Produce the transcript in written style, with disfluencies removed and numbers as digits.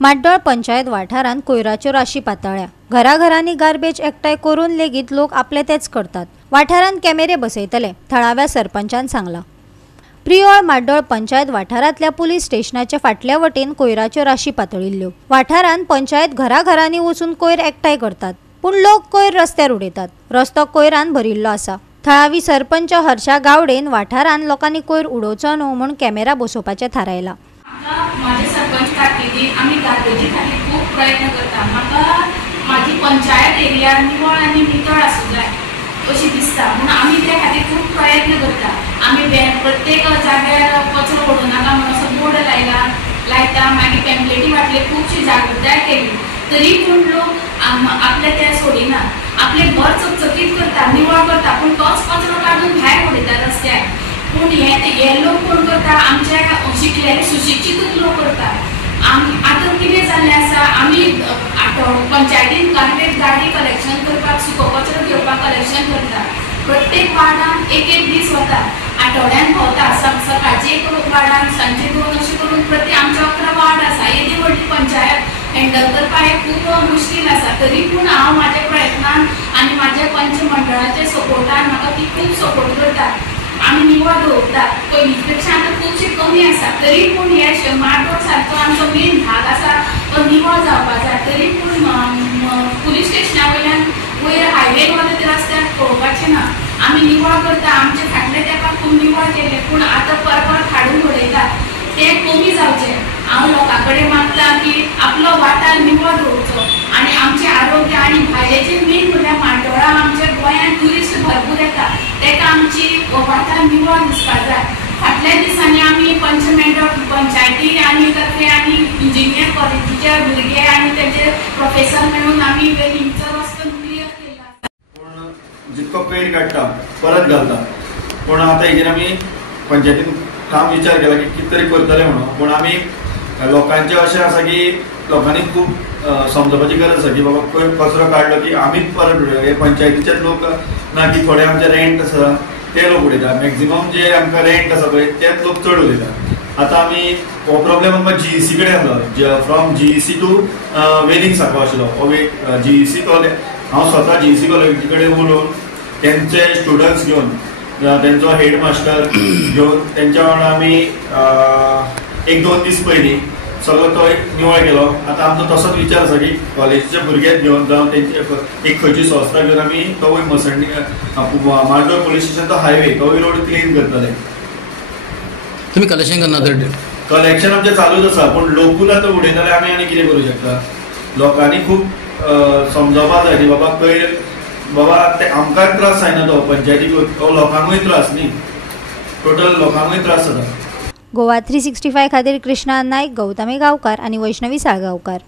माड्डोळ पंचायत वाठारांत कोयराच्यो राशी पातळ्या। घराघरांनी गार्बेज एकठांय करून लेगीत लोक आपले तेच करतात। वाठारांत कॅमेरे बसयतले, थळाव्या सरपंचान सांगला। प्रियोळ माड्डोळ पंचायत वाठारांतल्या पुलीस स्टेशनाच्या फाटल्या वटेन कोयराच्यो राशी पातळिल्ल्यो। वाठारांत पंचायत घराघरांनी वचून कोयर एकठांय करतात, पूण लोक कोयर रस्त्यार उडयतात। रस्तो कोयरान भरिल्लो आसा। थळावी सरपंच हर्षा गावडेन वाठारांत लोकांनी कोयर उडोवचो न्हू म्हूण कॅमेरा बसोवपाचें थारायला। माझे सरपंच खातीर आमी गार्बेजी खातीर खूब प्रयत्न करता। म्हाका माझी पंचायत एरिया निवळ आनी नितळ आसूं जाय अशी दिसता, म्हणून आमी त्या खातीर खूब प्रयत्न करता। आमी प्रत्येक जाग्यार कचरो उडोवं नाका म्हणून असो बोर्ड लायता, मागीर पॅम्पलेटी वाटले, खूबशी जागृताय केली। तरी पूण लोक आपले ते सोडिना, आपले घर चकचकीत करता, निवळ करता, पूण तोच कचरो काडून भायर उडयता रस्त्यार। पूण हे लोक कोण करता, आमचे शिकलेले सुशिक्षित लोक करता। आतां कितें जाल्लें आसा, आमी पंचायतीन गार्बेज गाडी कलेक्शन करपाक, सुको कचरो घेवपाक कलेक्शन करता। प्रत्येक वार्डान एक दीस वता, आठवड्यान भोंवता, सकाळचे एक वार्डान, सांजचे 2 अशें करून प्रत्येक आमचे 11 वार्ड आसा। येदी व्हडली पंचायत हँडल करपाक हे खूब मुश्कील आसा। तरी पूण हांव म्हाज्या प्रयत्नान आनी म्हाज्या पंच मंडळाच्या सपोर्टान म्हाका ती खूब सपोर्ट करता। आमी निवळ दवरता, पयलीं पेक्षा आतां खुबशे कमी आसा। तरी पूण हे माड्डोळ सारको आमचो मेन भाग आसा तो निवळ जावपाक जाय। तरी पूण पुलीस स्टेशना वयल्यान वयर हायवे वता ते रस्त्यार पळोवपाचें ना। आमी निवळ करता, आमचे फाटल्या तेंपाक खूब निवळ केले, पूण आतां परत हाडून उडयता, तें कमी जावचें। हांव लोकां कडेन मागता की आपलो वाठार निवळ दवरचो आनी आमचें आरोग्य आनी भायलेचें मेन म्हळ्यार माड्डोळा आमच्या गोंयांत ट्युरिस्ट भरपूर येता, तेका आमची वाठार निवळ दिसपाक जाय। फाटल्या दिसांनी आमी पंचमेंढोळ पंचायती आनी तर्फे आनी इंजिनियर कॉलेजीचे भुरगे आनी तेजे प्रोफेसर मेळून आमी वेलिंगचो रस्तो क्लियर केला। पूण जितको पेड काडटा परत घालता, पूण आतां हेजेर आमी पंचायतीन काम विचार केला की कितें तरी करतले म्हणून। पूण आमी लोकांचें अशें आसा की लोकांनी खूब समजपाची गरज आसा की बाबा कचरो काडलो की आमीच परत उडयता। हे पंचायतीचेच लोक ना की थोडे आमचे रेंट आसा ते लोक उडयता, मॅक्झिमम जे आमकां रेंट आसा पळय तेच लोक चड उडयता। आतां आमी हो प्रॉब्लेम आमकां GEC कडेन आसलो, फ्रॉम GEC टू वेलिंग सारको आशिल्लो। हो GEC हांव स्वता GEC कॉलेजी कडेन उलोवन तेंचे स्टुडंट्स घेवन, तेंचो हेडमास्टर घेवन तेंच्या वांगडा आमी 1-2 दीस पयलीं सगळो तो निवळ केलो। आतां आमचो तसोच विचार आसा की कॉलेजीचे भुरगे घेवन जावं तेंचे एक खंयची संस्था घेवन आमी तोवूय मसंडी माड्डोळ पुलीस स्टेशन तो हायवे तोवूय रोड क्लीन करतले। तुमी कलेक्शन करना तर? कलेक्शन आमचें चालूच आसा, पूण लोकूच आतां उडयतले आमी आनी कितें करूं शकता। लोकांनी खूब समजोवपाक जाय की बाबा कोयर बाबा ते आमकांच त्रास जायना, तो पंचायतीक लोकांकूय त्रास न्ही, टोटल लोकांकूय त्रास जाता। गोवा 365 खातीर कृष्णा नायक, गौतमी गांवकार आनी वैष्णवी साळगांवकार।